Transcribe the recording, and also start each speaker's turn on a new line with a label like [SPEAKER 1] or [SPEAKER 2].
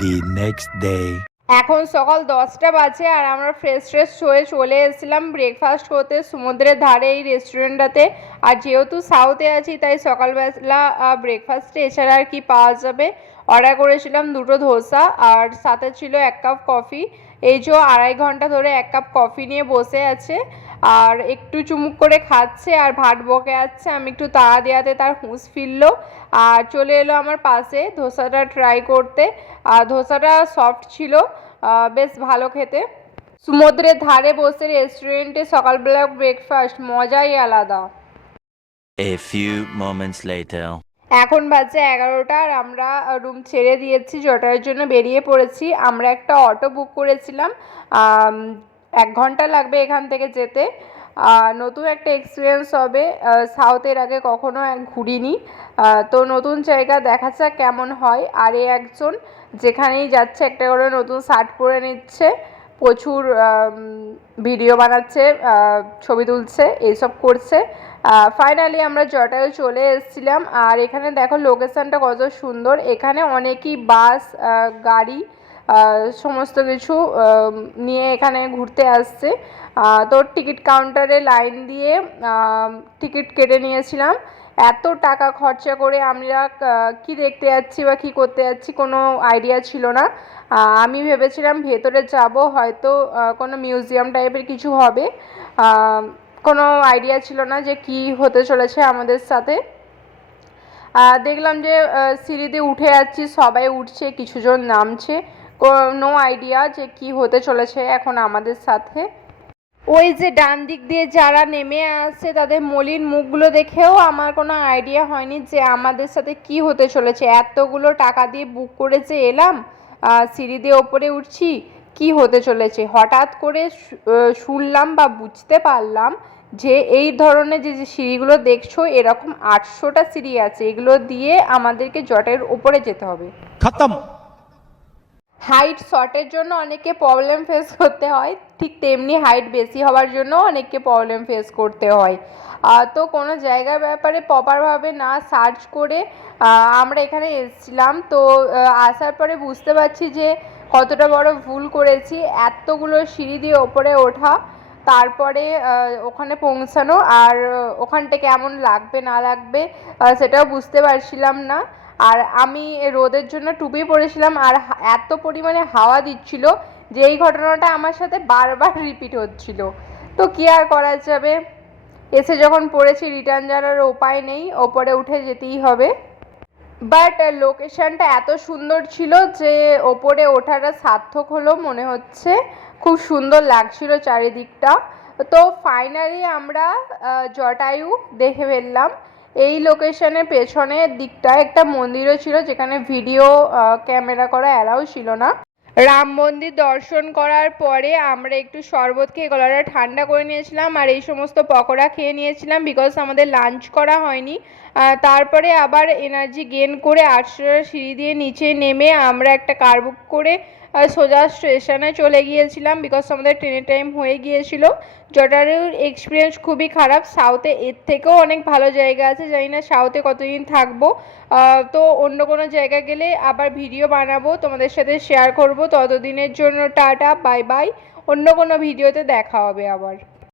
[SPEAKER 1] the next day.
[SPEAKER 2] এখন সকাল দশটা বাজে আর আমরা ফ্রেশ ফ্রেশ হয়ে চলে এসেছিলাম ব্রেকফাস্ট করতে সমুদ্রের ধারে এই রেস্টুরেন্টটাতে আর যেহেতু সাউথে আছি, তাই সকালবেলা ব্রেকফাস্টে এছাড়া আর কি পাওয়া যাবে? অর্ডার করেছিলাম দুটো ধোসা আর সাথে ছিল এক কাপ কফি এই যে আড়াই ঘণ্টা ধরে এক কাপ কফি নিয়ে বসে আছে। আর একটু চুমুক করে খাচ্ছে আর ভাত বকে যাচ্ছে আমি একটু তাড়া দেওয়াতে তার হুঁশ ফিরলো। আর চলে এলো আমার পাশে ধোসাটা ট্রাই করতে। আর ধোসাটা সফট ছিল বেশ ভালো খেতে। সমুদ্রের ধারে বসে রেস্টুরেন্টে সকালবেলা ব্রেকফাস্ট মজাই আলাদা।
[SPEAKER 3] A few moments later.
[SPEAKER 2] এখন বাজে এগারোটা আর আমরা রুম ছেড়ে দিয়েছি জটার জন্য বেরিয়ে পড়েছি। আমরা একটা অটো বুক করেছিলাম এক ঘণ্টা লাগবে এখান থেকে যেতে। নতুন একটা এক্সপিরিয়েন্স হবে সাউথের আগে কখনো ঘুরিনি। তো নতুন জায়গা দেখা যাক কেমন হয়। আর এ একজন যেখানেই যাচ্ছে একটা করে নতুন শার্ট পরে নিচ্ছে, প্রচুর ভিডিও বানাচ্ছে ছবি তুলছে, এইসব করছে। ফাইনালি আমরা জটায়ু চলে এসেছিলাম। আর এখানে দেখো লোকেশনটা কত সুন্দর। এখানে অনেকই বাস গাড়ি সমস্ত কিছু নিয়ে এখানে ঘুরতে আসছে। তো টিকিট কাউন্টারে লাইন দিয়ে টিকিট কেটে নিয়েছিলাম। এত টাকা খরচা করে আমরা কি দেখতে যাচ্ছি বা কি করতে যাচ্ছি কোনো আইডিয়া ছিল না। আমি ভেবেছিলাম ভেতরে যাব হয়তো কোনো মিউজিয়াম টাইপের কিছু হবে। কোনো আইডিয়া ছিল না যে কি হতে চলেছে আমাদের সাথে। দেখলাম যে আহ, সিঁড়ি দিয়ে উঠে যাচ্ছি সবাই উঠছে কিছুজন নামছে। নো আইডিয়া যে কি হতে চলেছে এখন আমাদের সাথে। ওই যে ডান দিক দিয়ে যারা নেমে আসছে তাদের মলিন মুখগুলো দেখেও আমার কোনো আইডিয়া হয়নি যে আমাদের সাথে কি হতে চলেছে। এতগুলো টাকা দিয়ে বুক করে যে এলাম সিঁড়ি দিয়ে ওপরে উঠছি কি হতে চলেছে? হঠাৎ করে শুনলাম বা বুঝতে পারলাম যে এই ধরনের যে যে সিঁড়িগুলো দেখছ এরকম আটশোটা সিঁড়ি আছে। এগুলো দিয়ে আমাদেরকে জটের ওপরে যেতে হবে।
[SPEAKER 1] খতম।
[SPEAKER 2] হাইট শর্টের জন্য অনেকে প্রবলেম ফেস করতে হয়। ঠিক তেমনি হাইট বেশি হওয়ার জন্য অনেককে প্রবলেম ফেস করতে হয়। তো কোনো জায়গার ব্যাপারে প্রপারভাবে না সার্চ করে আমরা এখানে এসেছিলাম। তো আসার পরে বুঝতে পারছি যে কতটা বড় ভুল করেছি। এতগুলো সিঁড়ি দিয়ে ওপরে ওঠা, তারপরে ওখানে পৌঁছানো, আর ওখানটা কেমন লাগবে, না লাগবে সেটাও বুঝতে পারছিলাম না। আর আমি রোদের জন্য টুপি পরেছিলাম আর এত পরিমাণে হাওয়া দিচ্ছিল যে এই ঘটনাটা আমার সাথে বারবার রিপিট হচ্ছিল। তো কি আর করা যাবে? এসে যখন পড়েছি রিটার্ন যাওয়ার উপায় নেই, ওপরে উঠে যেতেই হবে। বাট লোকেশনটা এত সুন্দর ছিল যে ওপরে ওঠাটা সার্থক হলো মনে হচ্ছে খুব সুন্দর লাগছিল চারিদিকটা। তো ফাইনালি আমরা জটায়ু দেখে ফেললাম। এই লোকেশনের পেছনের দিকটায় একটা মন্দিরও ছিল, যেখানে ভিডিও ক্যামেরা করা অ্যালাউ ছিল না। রাম মন্দির দর্শন করার পরে আমরা একটু শরবত খেয়ে গলাটা ঠান্ডা করে নিয়েছিলাম আর এই সমস্ত পকোড়া খেয়ে নিয়েছিলাম বিকজ আমাদের লাঞ্চ করা হয়নি। তারপরে আবার এনার্জি গেন করে আটশোটা সিঁড়ি দিয়ে নিচে নেমে আমরা একটা কার বুক করে সোজা স্টেশনে চলে গিয়েছিলাম বিকজ আমাদের ট্রেনের টাইম হয়ে গিয়েছিল। জটারুর এক্সপিরিয়েন্স খুবই খারাপ। সাউথে এর থেকেও অনেক ভালো জায়গা আছে। জানি না সাউথে কতদিন থাকব। তো অন্য কোনো জায়গা গেলে আবার ভিডিও বানাবো, তোমাদের সাথে শেয়ার করব। ততদিনের জন্য টাটা বাই বাই অন্য কোনো ভিডিওতে দেখা হবে আবার।